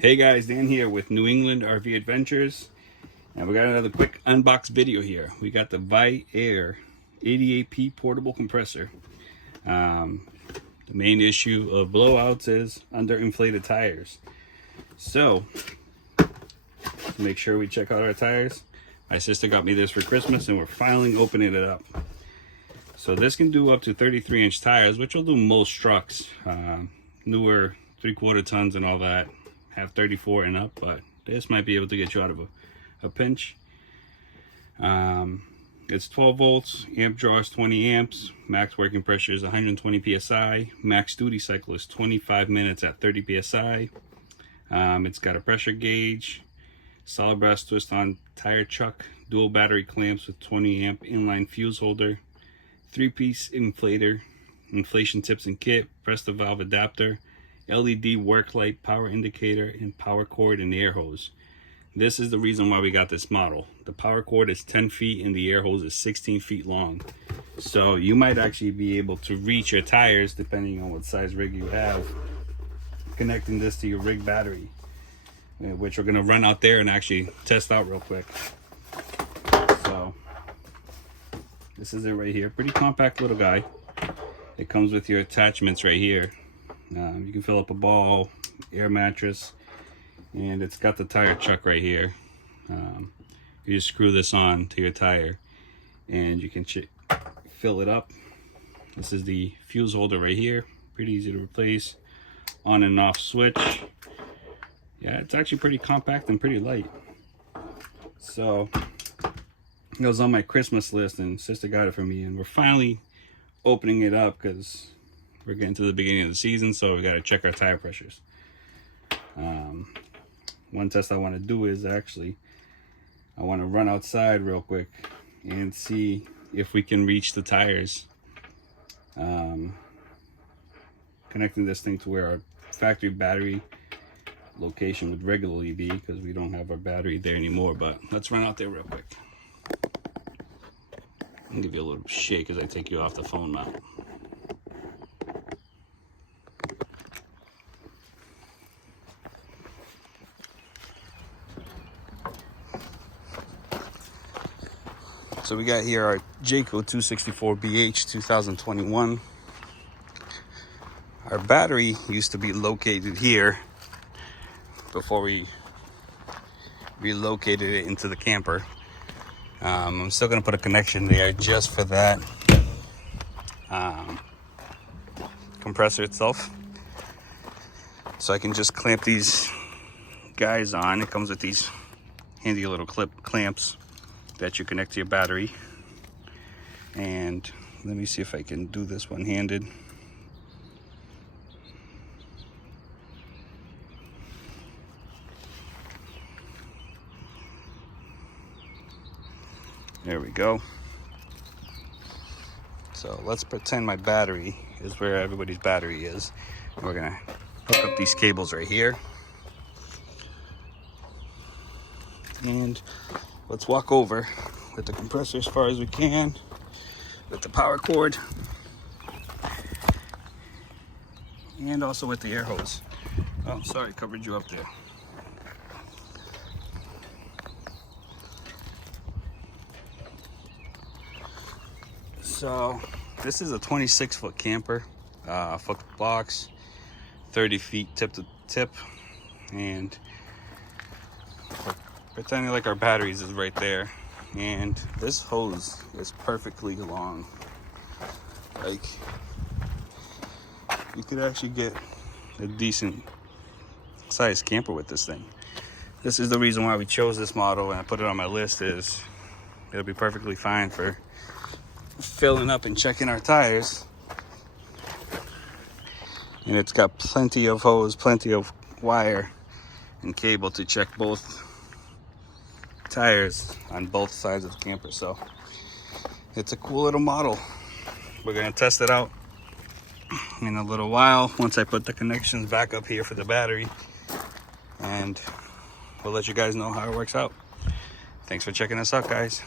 Hey guys, Dan here with New England RV Adventures, and we got another quick unbox video here. We got the Viair 88P portable compressor. The main issue of blowouts is underinflated tires. So, to make sure we check out our tires, my sister got me this for Christmas and we're finally opening it up. So this can do up to 33-inch tires, which will do most trucks. Newer 3/4 tons and all that have 34 and up, but this might be able to get you out of a pinch. It's 12 volts, amp draw is 20 amps, max working pressure is 120 psi, max duty cycle is 25 minutes at 30 psi. It's got a pressure gauge, solid brass twist on tire chuck, dual battery clamps with 20 amp inline fuse holder, 3-piece inflator, inflation tips and kit, press the valve adapter, LED work light, power indicator, and power cord and air hose. This is the reason why we got this model. The power cord is 10 feet and the air hose is 16 feet long. So you might actually be able to reach your tires, depending on what size rig you have, connecting this to your rig battery, which we're going to run out there and actually test out real quick. So this is it right here. Pretty compact little guy. It comes with your attachments right here. You can fill up a ball, air mattress, and it's got the tire chuck right here. You just screw this on to your tire and you can fill it up. This is the fuse holder right here. Pretty easy to replace. On and off switch. Yeah, it's actually pretty compact and pretty light. So it was on my Christmas list and sister got it for me, and we're finally opening it up because we're getting to the beginning of the season, so we got to check our tire pressures. One test I want to do is I want to run outside real quick and see if we can reach the tires. Connecting this thing to where our factory battery location would regularly be, because we don't have our battery there anymore. But let's run out there real quick. I'll give you a little shake as I take you off the phone mount. So we got here our Jayco 264BH 2021. Our battery used to be located here before we relocated it into the camper. I'm still gonna put a connection there just for that compressor itself. So I can just clamp these guys on. It comes with these handy little clamps that you connect to your battery. And let me see if I can do this one-handed. There we go. So let's pretend my battery is where everybody's battery is. And we're gonna hook up these cables right here. And let's walk over with the compressor as far as we can, with the power cord, and also with the air hose. Oh, sorry, covered you up there. So this is a 26-foot camper, foot box, 30 feet tip to tip, and pretending like our batteries is right there, and this hose is perfectly long. Like, you could actually get a decent sized camper with this thing. This is the reason why we chose this model, and I put it on my list. Is it'll be perfectly fine for filling up and checking our tires, and it's got plenty of hose, plenty of wire and cable to check both tires on both sides of the camper. So it's a cool little model. We're gonna test it out in a little while once I put the connections back up here for the battery, and we'll let you guys know how it works out. Thanks for checking us out, guys.